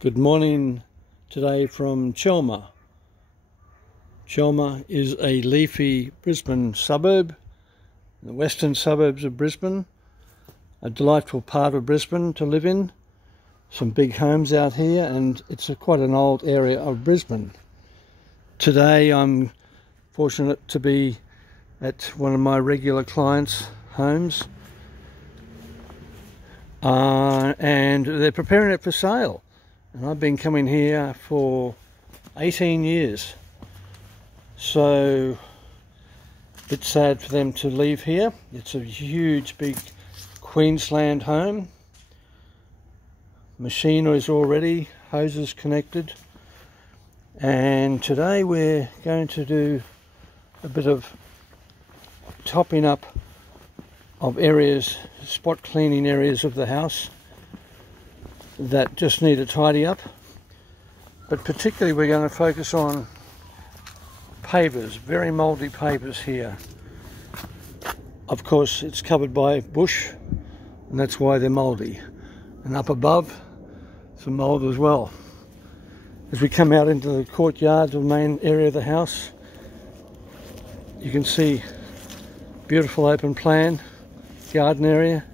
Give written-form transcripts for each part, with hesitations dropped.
Good morning today from Chelmer. Chelmer is a leafy Brisbane suburb, the western suburbs of Brisbane, a delightful part of Brisbane to live in. Some big homes out here, and it's quite an old area of Brisbane. Today I'm fortunate to be at one of my regular clients' homes, and they're preparing it for sale. And I've been coming here for 18 years. So, a bit sad for them to leave here. It's a huge, big Queensland home. Machinery is all ready, hoses connected. And today we're going to do a bit of topping up of areas, spot cleaning areas of the house that just need a tidy up, but particularly we're going to focus on pavers, very mouldy pavers here. Of course it's covered by bush and that's why they're mouldy, and up above some mould as well. As we come out into the courtyard, the main area of the house, you can see beautiful open plan garden area,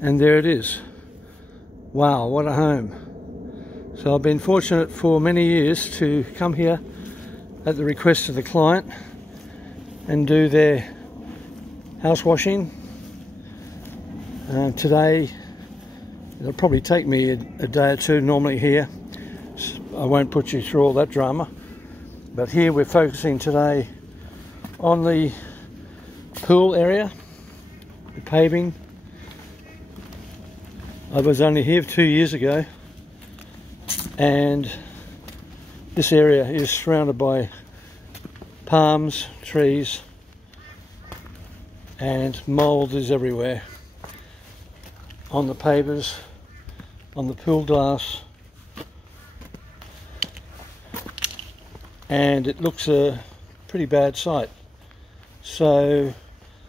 and there it is. Wow, what a home. So I've been fortunate for many years to come here at the request of the client and do their house washing. Today it'll probably take me a day or two normally here. I won't put you through all that drama, but here we're focusing today on the pool area, the paving. I was only here 2 years ago, and this area is surrounded by palms, trees, and mould is everywhere. On the pavers, on the pool glass, and it looks a pretty bad sight. So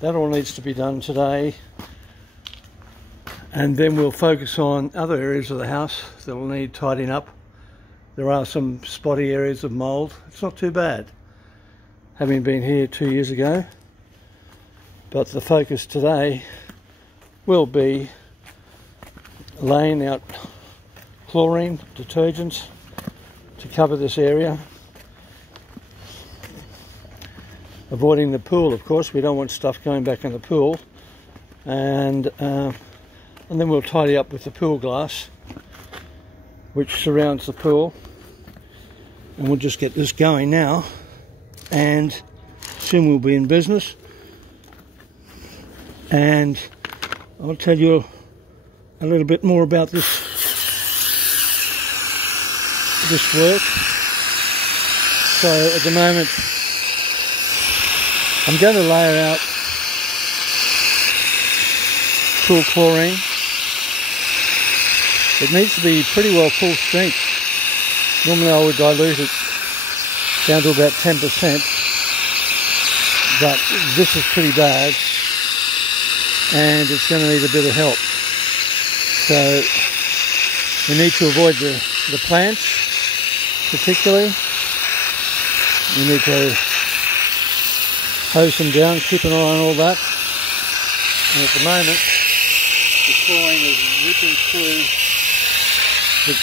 that all needs to be done today. And then we'll focus on other areas of the house that will need tidying up. There are some spotty areas of mould. It's not too bad, having been here 2 years ago. But the focus today will be laying out chlorine detergents to cover this area. Avoiding the pool, of course. We don't want stuff going back in the pool. And then we'll tidy up with the pool glass which surrounds the pool, and we'll just get this going now, and soon we'll be in business. And I'll tell you a little bit more about this work. So at the moment I'm going to layer out cool chlorine. It needs to be pretty well full strength. Normally I would dilute it down to about 10%, but this is pretty bad and it's going to need a bit of help. So we need to avoid the plants particularly. We need to hose them down, keep an eye on all that. And at the moment the chlorine is ripping through the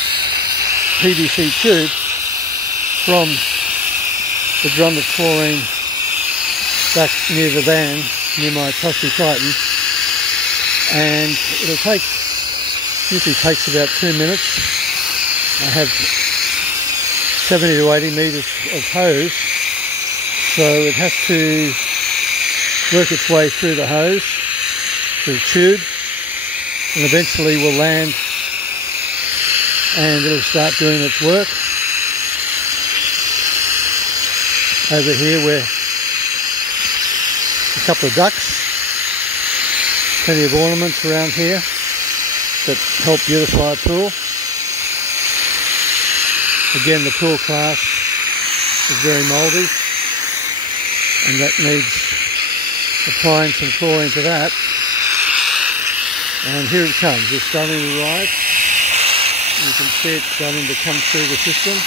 PVC tube from the drum of chlorine back near the van, near my trusty Titan, and it'll usually takes about 2 minutes. I have 70 to 80 metres of hose, so it has to work its way through the hose, through the tube, and eventually will land and it'll start doing its work. Over here we're a couple of ducks, plenty of ornaments around here that help beautify a pool. Again, the pool glass is very mouldy, and that needs applying some chlorine to that. And here it comes, it's starting to rise. You can see it starting to come through the system.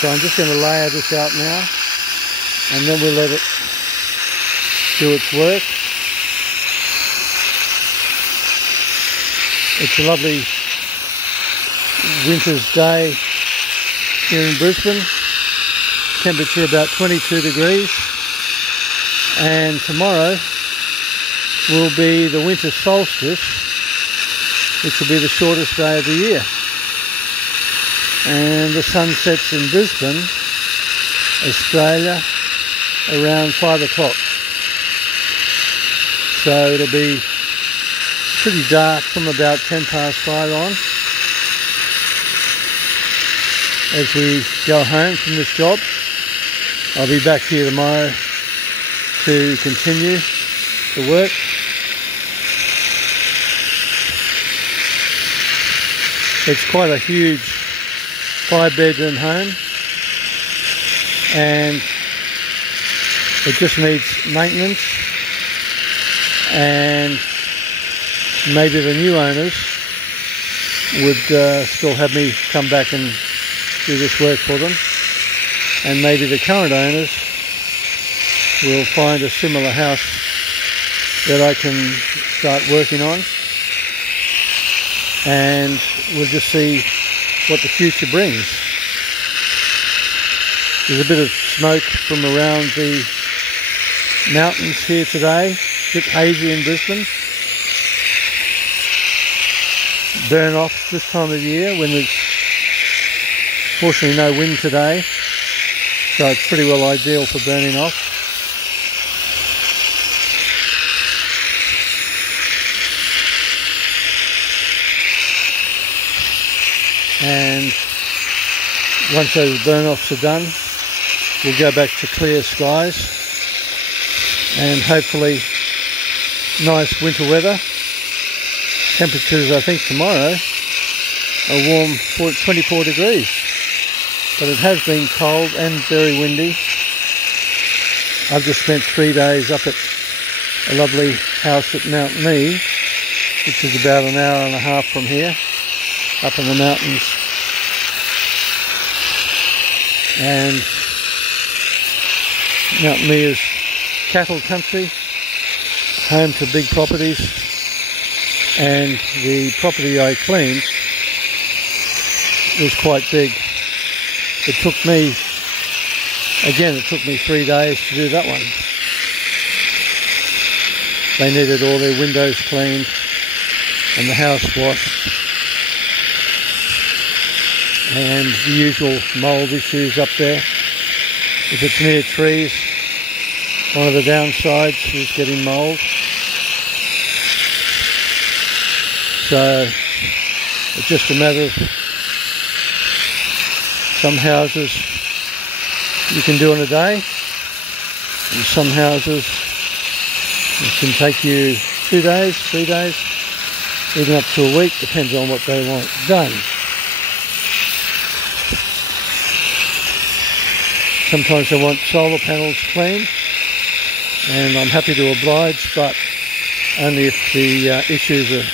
So I'm just going to layer this out now, and then we'll let it do its work. It's a lovely winter's day here in Brisbane. Temperature about 22 degrees, and tomorrow will be the winter solstice, which will be the shortest day of the year. And the sun sets in Brisbane, Australia, around 5 o'clock. So it'll be pretty dark from about 10 past 5 on as we go home from this job. I'll be back here tomorrow to continue the work. It's quite a huge 5-bedroom home, and it just needs maintenance, and maybe the new owners would still have me come back and do this work for them, and maybe the current owners will find a similar house that I can start working on, and we'll just see what the future brings. There's a bit of smoke from around the mountains here today, a bit hazy in Brisbane. Burn off this time of year when there's fortunately no wind today, so it's pretty well ideal for burning off. And once those burn-offs are done, we'll go back to clear skies and hopefully nice winter weather. Temperatures, I think, tomorrow are warm, 24 degrees. But it has been cold and very windy. I've just spent 3 days up at a lovely house at Mount Nee, which is about an hour and a half from here, up in the mountains. And Mount Nee is cattle country, home to big properties, and the property I cleaned was quite big. It took me 3 days to do that one. They needed all their windows cleaned and the house washed, and the usual mould issues up there. If it's near trees, one of the downsides is getting mould. So it's just a matter of some houses you can do in a day, and some houses it can take you 2 days, 3 days, even up to a week, depends on what they want done. Sometimes they want solar panels cleaned, and I'm happy to oblige, but only if the issues are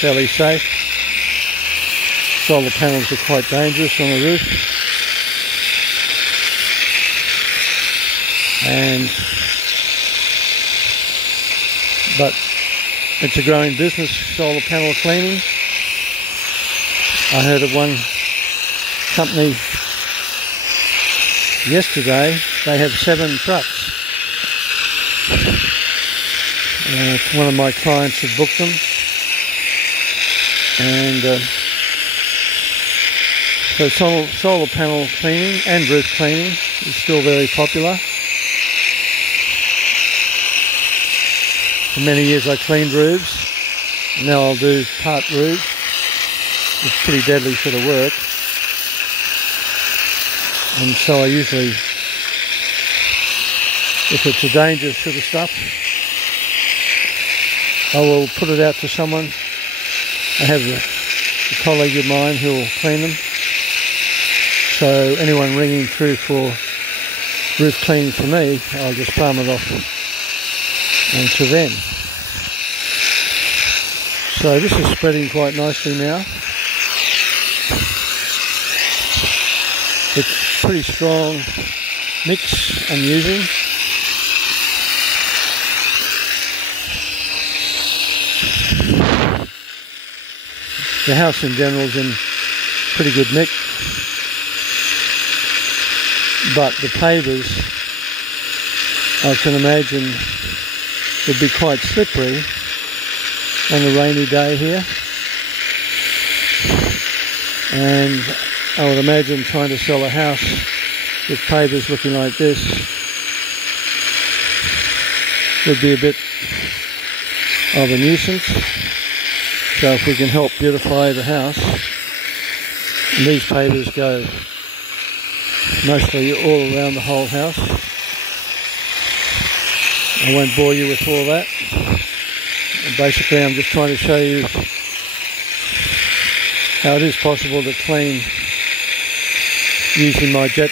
fairly safe. Solar panels are quite dangerous on a roof, but it's a growing business, solar panel cleaning. I heard of one company yesterday, they have 7 trucks. One of my clients had booked them, and so solar panel cleaning and roof cleaning is still very popular. For many years I cleaned roofs, and now I'll do part roofs. It's pretty deadly sort of work. And so I usually, if it's a dangerous sort of stuff, I will put it out to someone. I have a colleague of mine who will clean them. So anyone ringing through for roof cleaning for me, I'll just palm it off onto them. So this is spreading quite nicely now. It's pretty strong mix I'm using. The house in general is in pretty good nick, but the pavers, I can imagine, would be quite slippery on a rainy day here, and I would imagine trying to sell a house with pavers looking like this would be a bit of a nuisance. So if we can help beautify the house, and these pavers go mostly all around the whole house. I won't bore you with all that. And basically I'm just trying to show you how it is possible to clean using my jet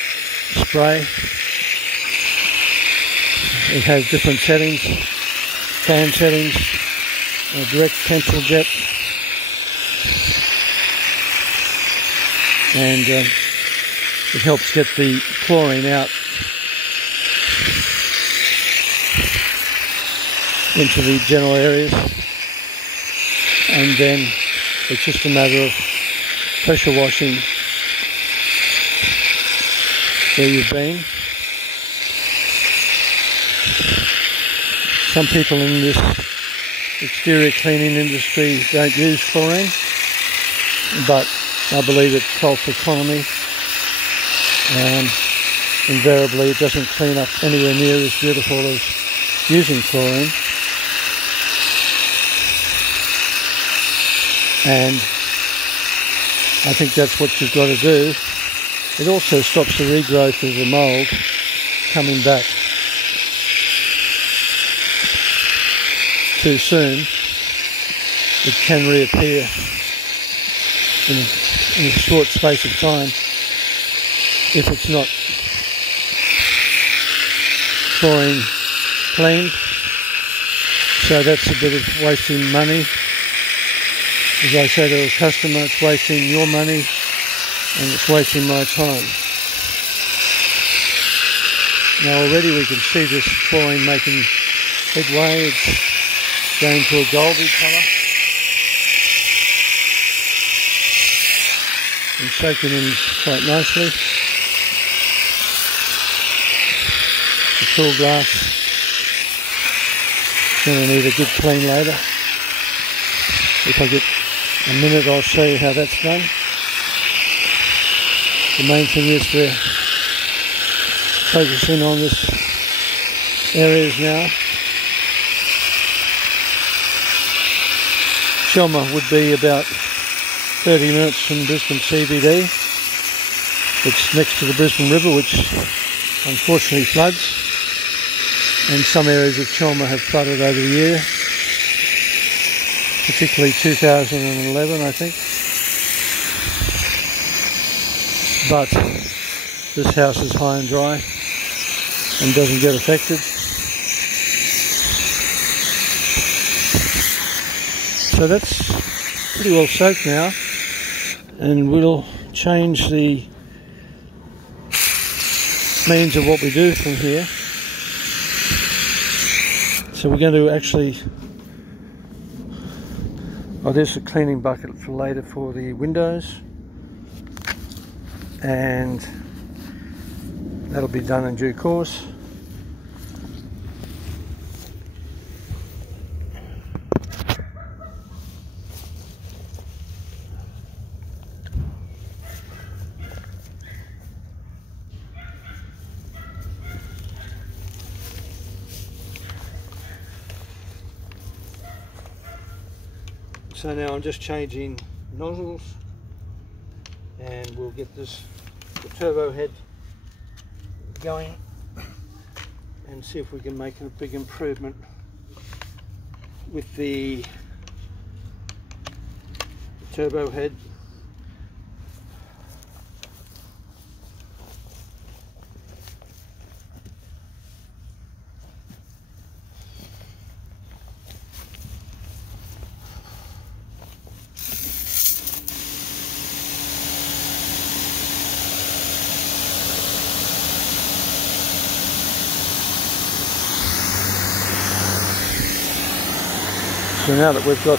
spray. It has different settings, fan settings, a direct pencil jet, and it helps get the chlorine out into the general areas, and then it's just a matter of pressure washing where you've been. Some people in this exterior cleaning industry don't use chlorine, but I believe it's false economy. Invariably it doesn't clean up anywhere near as beautiful as using chlorine, and I think that's what you've got to do. It also stops the regrowth of the mould coming back too soon. It can reappear in a short space of time if it's not chlorine cleaned. So that's a bit of wasting money. As I say to a customer, it's wasting your money and it's wasting my time. Now already we can see this chlorine making headway. It's going to a goldy colour and soaking in quite nicely. The cool glass is going to need a good clean later. If I get a minute I'll show you how that's done. The main thing is we're focusing on this areas now. Chelmer would be about 30 minutes from Brisbane CBD. It's next to the Brisbane River, which unfortunately floods, and some areas of Chelmer have flooded over the year, particularly 2011 I think. But this house is high and dry and doesn't get affected. So that's pretty well soaked now, and we'll change the means of what we do from here. So we're going to actually, there's a cleaning bucket for later for the windows, and that'll be done in due course. So now I'm just changing nozzles, and we'll get the turbo head going and see if we can make a big improvement with the turbo head. So now that we've got